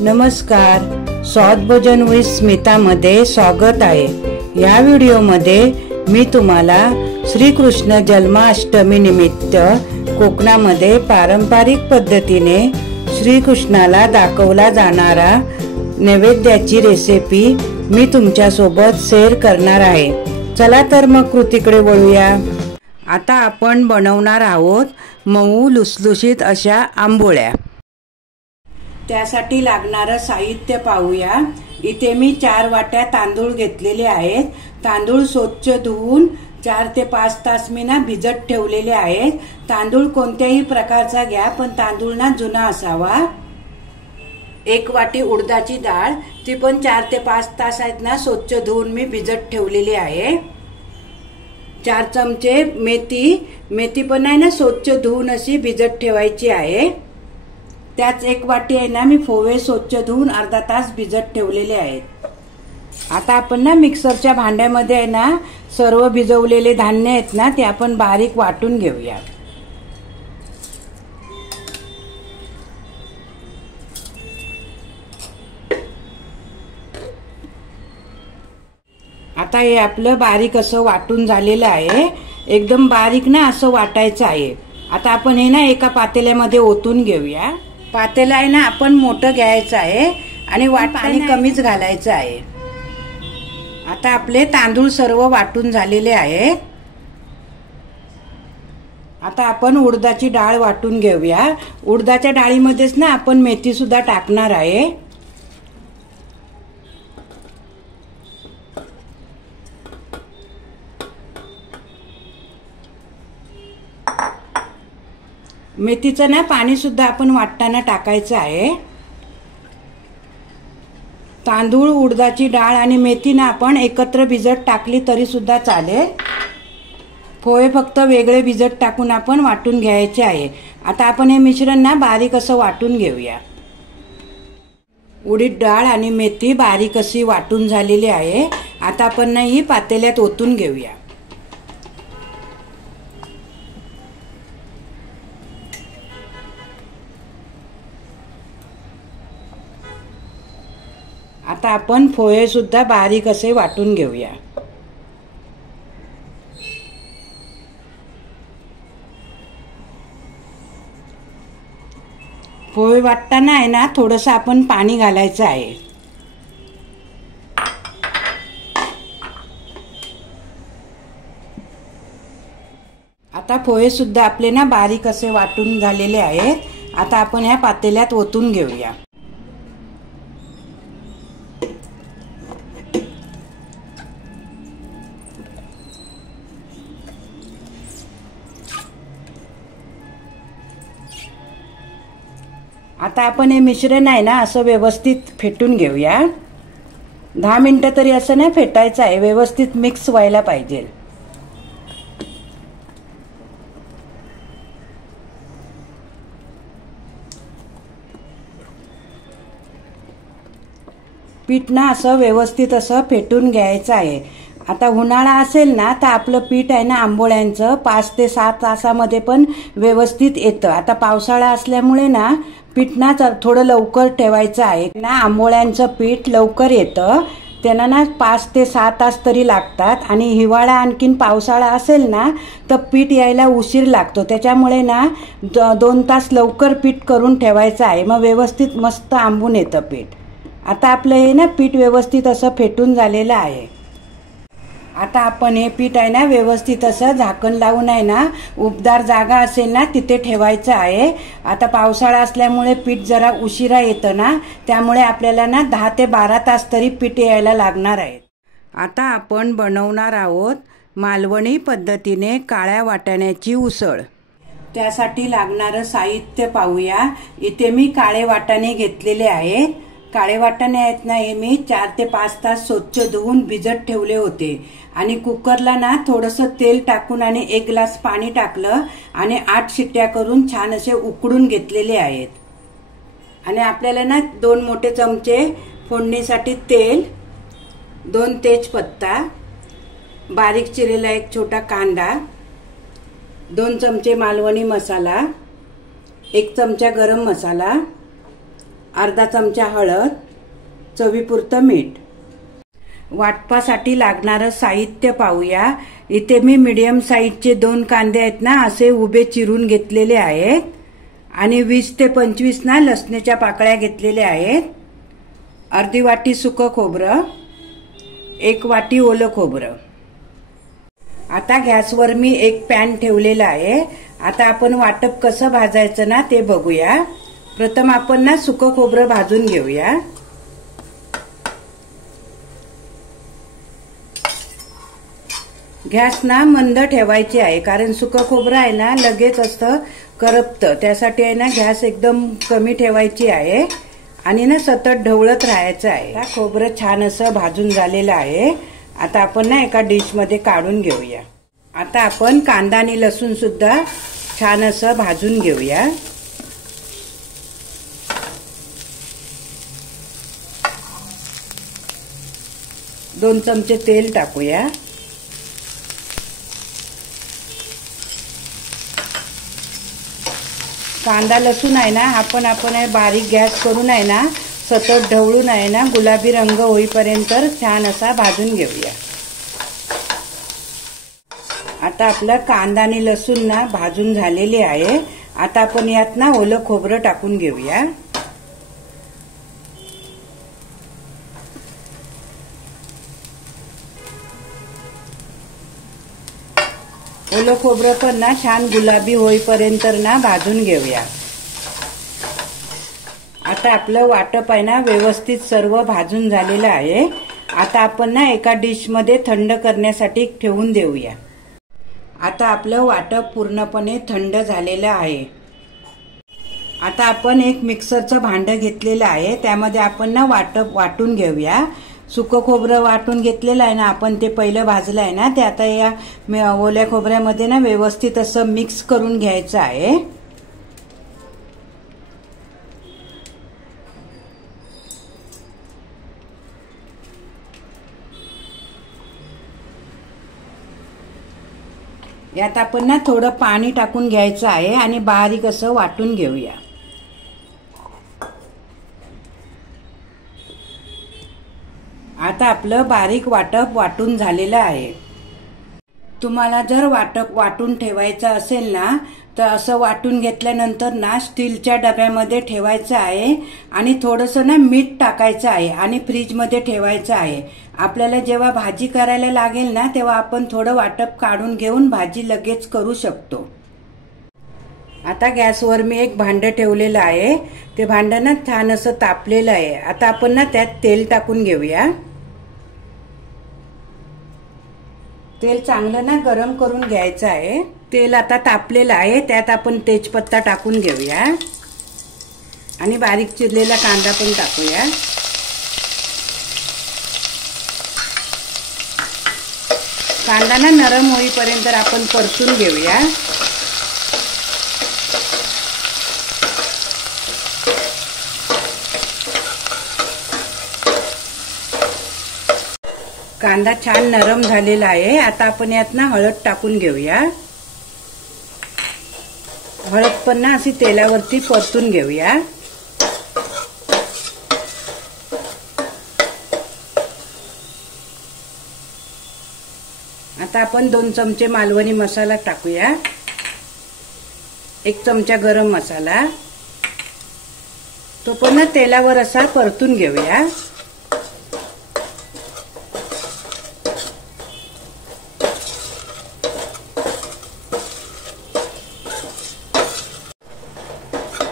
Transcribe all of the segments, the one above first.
नमस्कार, स्वाद भोजन विथ स्मितामध्ये स्वागत आहे। या व्हिडिओमध्ये मी तुम्हाला श्रीकृष्ण जन्माष्टमी निमित्त कोकणामध्ये पारंपरिक पद्धतीने श्रीकृष्णाला दाखवला जाणारा नैवेद्याची रेसिपी मी तुमच्या सोबत शेअर करणार आहे। चला तर मग कृतीकडे वळूया। आता आपण बनवणार आहोत मऊ लुसलुशीत अशा आंबोळ्या। त्यासाठी लागणारे साहित्य पाहूया। इथे मी 4 वाट्या तांदूळ घेतलेले आहेत। तांदूळ स्वच्छ धुवून 4 ते 5 तास मी भिजत ठेवलेले आहेत। तांदूळ कोणत्याही प्रकारचा घ्या, पण तांदूळ जुना असावा। 1 वाटी उडदाची डाळ, ती पण 4 ते 5 तास आहेत स्वच्छ धुवून मी भिजत ठेवलेली आहे। 4 चमचे मेथी पण आहे स्वच्छ धुवून अशी भिजत ठेवायची आहे। त्याच 1 वाटी आहे मी पोहे स्वच्छ धुवून अर्धा तास भिजत ठेवलेले आहेत। आता आपण मिक्सरच्या भांड्यामध्ये आहे सर्व भिजवलेले धान्य आहेत ते आपण बारीक वाटून घेऊया। आता हे आपलं बारीक असं वाटून झालेलं आहे। एकदम बारीक असं वाटायचं आहे। आता आपण हे एका पातेल्यामध्ये ओतून घेऊया। पातेला आहे आपण मोठं घ्यायचं आहे आणि पाणी कमीच घालायचं आहे। आता आपले तांदूळ सर्व वाटून झालेले आहेत। आता आपण उडदाची डाळ वाटून घेऊया। उडदाच्या डाळीमध्येच आपण मेथी सुद्धा टाकणार आहे। मेथीचं पाणी सुद्धा आपण वाटताना टाकायचं आहे। तांदूळ, उडदाची डाळ आणि मेथी आपण एकत्र भिजत टाकली तरी सुद्धा चालेल। पोहे फक्त वेगळे भिजत टाकून आपण वाटून घ्यायचे आहे। आता आपण हे मिश्रण बारीक असं वाटून घेऊया। उडीद डाळ आणि मेथी बारीक अशी वाटून झालेली आहे। आता आपण ही पातेल्यात ओतून घेऊया। आता आपण पोहे सुद्धा बारीक असे वाटून घेऊया। पोहे वाटताना आहे थोडंसं आपण पाणी घालायचं आहे। आता पोहे सुद्धा आपले बारीक असे वाटून झालेले आहेत। आता आपण ह्या पातेल्यात ओतून घेऊया। आता आपण हे मिश्रण आहे असं व्यवस्थित फेटून घेऊया। 10 मिनिटं तरी असं फेटायचं आहे, व्यवस्थित मिक्स व्हायला पाहिजे। पीठ असं व्यवस्थित असं फेटून घ्यायचं आहे। आता उन्हाळा असेल तर आपलं पीठ आहे आंबोळ्यांचं 5 ते 7 तासामध्ये पण व्यवस्थित येतं। आता पावसाळा असल्यामुळे पीठ थोडं लवकर ठेवायचं आहे। आंबोळ्यांचं पीठ लवकर येतं, त्यांना 5 ते 6 तास तरी लागतात। आणि हिवाळा आणखीन पावसाळा असेल तर पीठ यायला उशीर लागतो। त्याच्यामुळे 2 तास लवकर पीठ करून ठेवायचं आहे, मग व्यवस्थित मस्त आंबून येतं पीठ। आता आपलं हे पीठ व्यवस्थित असं फेटून झालेलं आहे। आता आपण हे पीठ आहे व्यवस्थित असं झाकण लावून उबदार जागा असेल तिथे ठेवायचं आहे। आता पावसाळा असल्यामुळे पीठ जरा उशिरा येतं त्यामुळे आपल्याला 10 ते 12 तास तरी पीठ यायला लागणार आहे। आता आपण बनवणार आहोत मालवणी पद्धतीने काळ्या वाटाण्याची उसळ। त्यासाठी लागणारं साहित्य पाहूया। इथे मी काळे वाटाणे घेतलेले आहेत। काळे वाटाणे आहेत हे मी 4 ते 5 तास स्वच्छ धुवून भिजत ठेवले होते आणि कुकरला थोडंसं तेल टाकून आणि 1 ग्लास पाणी टाकलं आणि 8 शिट्ट्या करून छान असे उकडून घेतलेले आहेत। आणि आपल्याला 2 मोठे चमचे फोडणीसाठी तेल, 2 तेजपत्ता, बारीक चिरलेला 1 छोटा कांदा, 2 चमचे मालवणी मसाला, 1 चमचा गरम मसाला, अर्धा चमचा हळद, चवीपुरतं मीठ. वाटपासाठी लागणारं साहित्य पाहूया. इथे मी मीडियम साईजचे 2 कांदे आहेत ना असे उभे चिरून घेतलेले आहेत आणि 20 ते 25 ना लसणाच्या पाकळ्या घेतलेल्या आहेत. अर्धी वाटी सुकं खोबरं, 1 वाटी ओलं खोबरं. आता गॅसवर मी एक पॅन ठेवलेला आहे. आता आपण वाटप कसं भाजायचं ना ते बघूया. प्रथम आपण ना सुकं खोबरं भाजून घेऊया. गॅस ना मंद ठेवायची आहे कारण सुकं खोबरं आहे ना लगेच असतं करपतं. त्यासाठी आहे ना गॅस एकदम कमी ठेवायची आहे आणि ना सतत ढवळत राहायचं आहे. खोबरं छान असं भाजून झालेलं आहे. आता आपण ना एका डिश मध्ये काढून घेऊया. आता आपण कांदा आणि लसूण सुद्धा छान असं भाजून घेऊया. दोन चमचे तेल टाकूया. कांदा लसूण आहे ना आपण बारीक गॅस करून आहे ना सतत ढवळून आहे ना गुलाबी रंग होईपर्यंत छान असा भाजून घेऊया. आता आपला कांदा आणि लसूण ना भाजून झालेले आहे. आता आपण यात ना ओलं खोबरं टाकून घेऊया. ओलं खोबरं पण ना छान गुलाबी होईपर्यंत ना भाजून घेऊया. आता आपलं वाटप आहे ना व्यवस्थित सर्व भाजून झालेलं आहे. आता आपण ना एका डिश मध्ये थंड करण्यासाठी ठेवून देऊया. आता आपलं वाटप पूर्णपणे थंड झालेलं आहे. आता आपण एक मिक्सरचं भांडं घेतलेलं आहे. त्यामध्ये आपण ना वाटप वाटून घेऊया. सुकं खोबरं वाटून घेतलेलं आहे ना आपण ते पहिलं भाजलं आहे ना ते आता या ओल्या खोबऱ्यामध्ये ना व्यवस्थित असं मिक्स करून घ्यायचं आहे. यात आपण ना थोडं पाणी टाकून घ्यायचं आहे आणि बारीक असं वाटून घेऊया. आता आपलं बारीक वाटप वाटून झालेलं आहे. तुम्हाला जर वाटप वाटून ठेवायचं असेल ना तर असं वाटून घेतल्यानंतर ना स्टीलच्या डब्यामध्ये ठेवायचं आहे आणि थोडंसं ना मीठ टाकायचं आहे आणि फ्रीजमध्ये ठेवायचं आहे. आपल्याला जेव्हा भाजी करायला लागेल ना तेव्हा आपण थोडं वाटप काढून घेऊन भाजी लगेच करू शकतो. आता गॅसवर मी एक भांडं ठेवलेलं आहे. ते भांडं ना छान असं तापलेलं आहे. आता आपण ना त्यात तेल टाकून घेऊया. तेल चांगलं ना गरम करून घ्यायचं आहे. तेल आता तापलेलं आहे. त्यात आपण तेजपत्ता टाकून घेऊया आणि बारीक चिरलेला कांदा पण टाकूया. कांदा ना नरम होईपर्यंत आपण परतून घेऊया. कांदा छान नरम झालेला आहे. आता आपण यात ना हळद टाकून घेऊया. हळद पण ना अशी तेलावरती परतून घेऊया. आता आपण 2 चमचे मालवणी मसाला टाकूया. 1 चमचा गरम मसाला. तो पण ना तेलावर असा परतून घेऊया.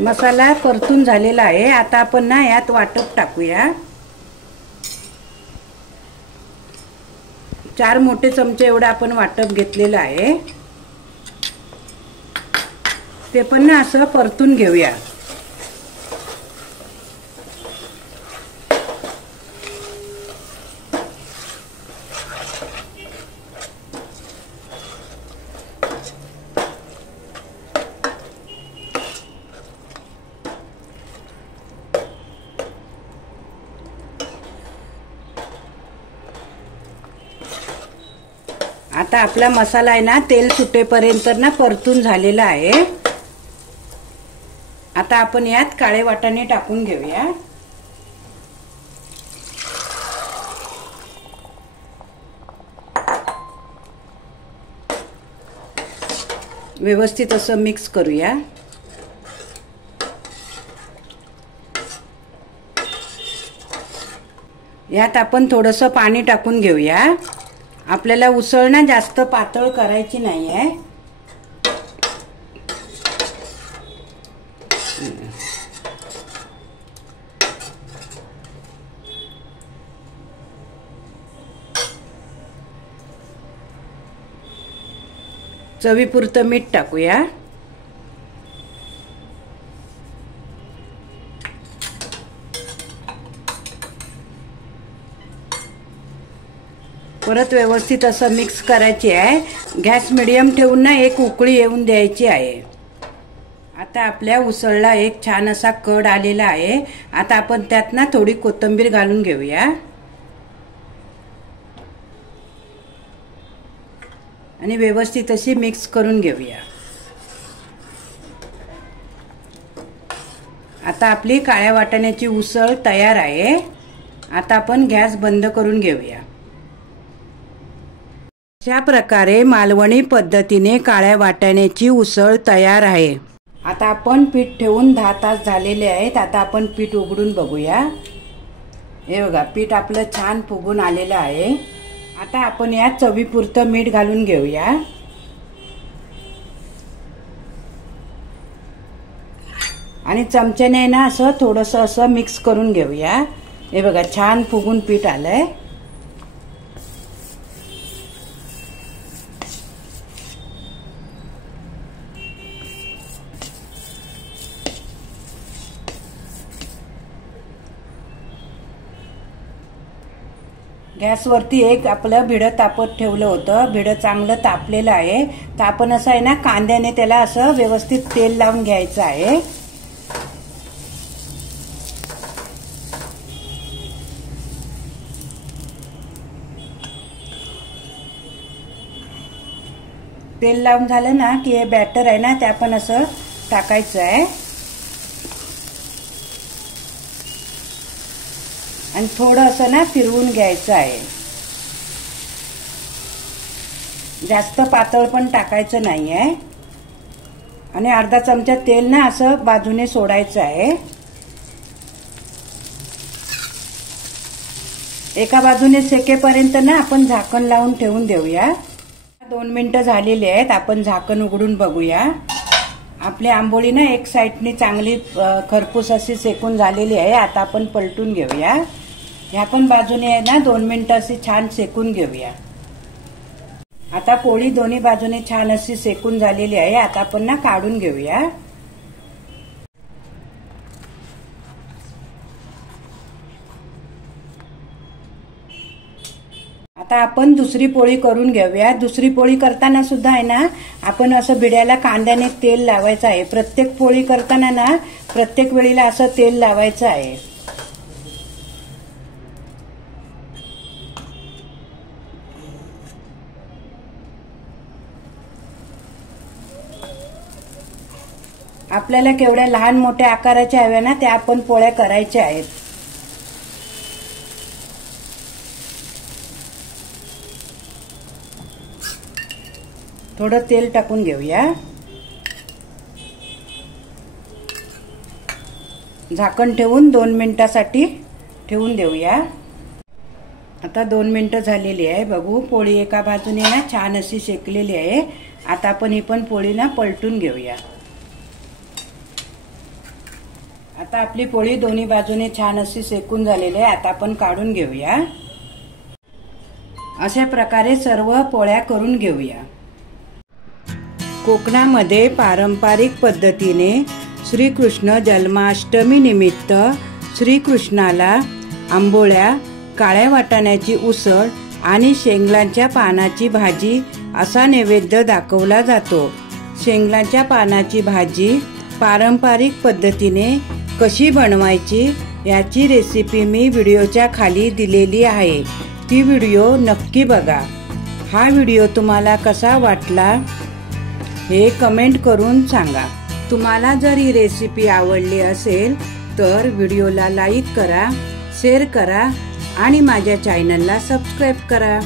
मसाला परतून झालेला आहे. आता आपण ना यात वाटप टाकूया. 4 मोठे चमचे एवढा आपण वाटप घेतलेलं आहे. ते पण ना असं परतून घेऊया. आता आपला मसाला आहे ना तेल सुटेपर्यंत ना परतून झालेला आहे. आता आपण यात काळे वाटाणे टाकून घेऊया। व्यवस्थित असं मिक्स करूया। यात आपण थोडंसं पाणी टाकून घेऊया। आपल्याला उसळ ना जास्त पातळ करायची नाहीये। चवीपुरतं मीठ टाकूया। परत व्यवस्थित असं मिक्स करायची आहे। गॅस मीडियम ठेवून ना एक उकळी येऊन द्यायची आहे। आता आपल्या उसळला एक छान असा कड आलेला आहे। आता आपण त्यात ना थोडी कोथिंबीर घालून घेऊया आणि व्यवस्थित अशी मिक्स करून घेऊया। आता आपली काळ्या वाटाण्याची उसळ तयार आहे। आता आपण गॅस बंद करून घेऊया। अशा प्रकारे मालवणी पद्धतीने काळ्या वाटाण्याची उसळ तयार आहे। आता आपण पीठ ठेवून 10 तास झालेले आहेत। आता आपण पीठ उघडून बघूया। हे बघा, पीठ आपलं छान फुगून आलेलं आहे। आता आपण यात चवीपुरतं मीठ घालून घेऊया आणि चमच्याने ना असं थोडंसं असं मिक्स करून घेऊया। हे बघा, छान फुगून पीठ आलंय। गॅसवरती एक आपलं भिडं तापत ठेवलं होतं। भिडं चांगलं तापलेलं आहे। तर आपण असं आहे ना कांद्याने त्याला असं व्यवस्थित तेल लावून घ्यायचं आहे। तेल लावून झालं ना की हे बॅटर आहे ना ते आपण असं टाकायचं आहे आणि थोडं असं ना फिरवून घ्यायचं आहे। जास्त पातळ पण टाकायचं नाहीये आणि अर्धा चमचा तेल ना असं बाजूने सोडायचं आहे। एका बाजूने सेकेपर्यंत ना आपण झाकण लावून ठेवून देऊया। 2 मिनिटं झालेली आहेत। आपण झाकण उघडून बघूया। आपली आंबोळी ना एक साइडने चांगली खरपूस अशी सेकून झालेली आहे। आता आपण पलटून घेऊया। ह्या पण बाजूने आहे ना 2 मिनिटं अशी छान सेकून घेऊया। आता पोळी दोन्ही बाजूने छान अशी सेकून झालेली आहे। आता आपण ना काढून घेऊया। आता आपण दुसरी पोळी करून घेऊया। दुसरी पोळी करताना सुद्धा आहे ना आपण असं भिड्याला कांद्याने तेल लावायचं आहे। प्रत्येक पोळी करताना ना प्रत्येक वेळीला असं तेल लावायचं आहे। आपल्याला केवढ्या लहान मोठ्या आकाराच्या हव्या ना त्या आपण पोळ्या करायच्या आहेत। थोडं तेल टाकून घेऊया। झाकण ठेवून 2 मिनिटांसाठी ठेवून देऊया। आता 2 मिनिटं झालेली आहे। बघू, पोळी एका बाजूने ना छान अशी शेकलेली आहे। आता आपण ही पण पोळी ना पलटून घेऊया। आता आपली पोळी दोन्ही बाजूने छान अशी सेकून झालेली आहे। आता आपण काढून घेऊया। अशा प्रकारे सर्व पोळ्या करून घेऊया। कोकणामध्ये पारंपरिक पद्धतीने श्रीकृष्ण जन्माष्टमी निमित्त श्रीकृष्णाला आंबोळ्या, काळ्या वाटाण्याची उसळ आणि शेंगलांच्या पानाची भाजी असा नैवेद्य दाखवला जातो। शेंगलांच्या पानाची भाजी पारंपरिक पद्धतीने कशी बनवायची याची रेसिपी मी व्हिडिओच्या खाली दिलेली आहे। ती व्हिडिओ नक्की बघा। हा व्हिडिओ तुम्हाला कसा वाटला हे कमेंट करून सांगा। तुम्हाला जर ही रेसिपी आवडली असेल तर व्हिडिओला लाईक करा, शेअर करा आणि माझ्या चॅनलला सबस्क्राईब करा.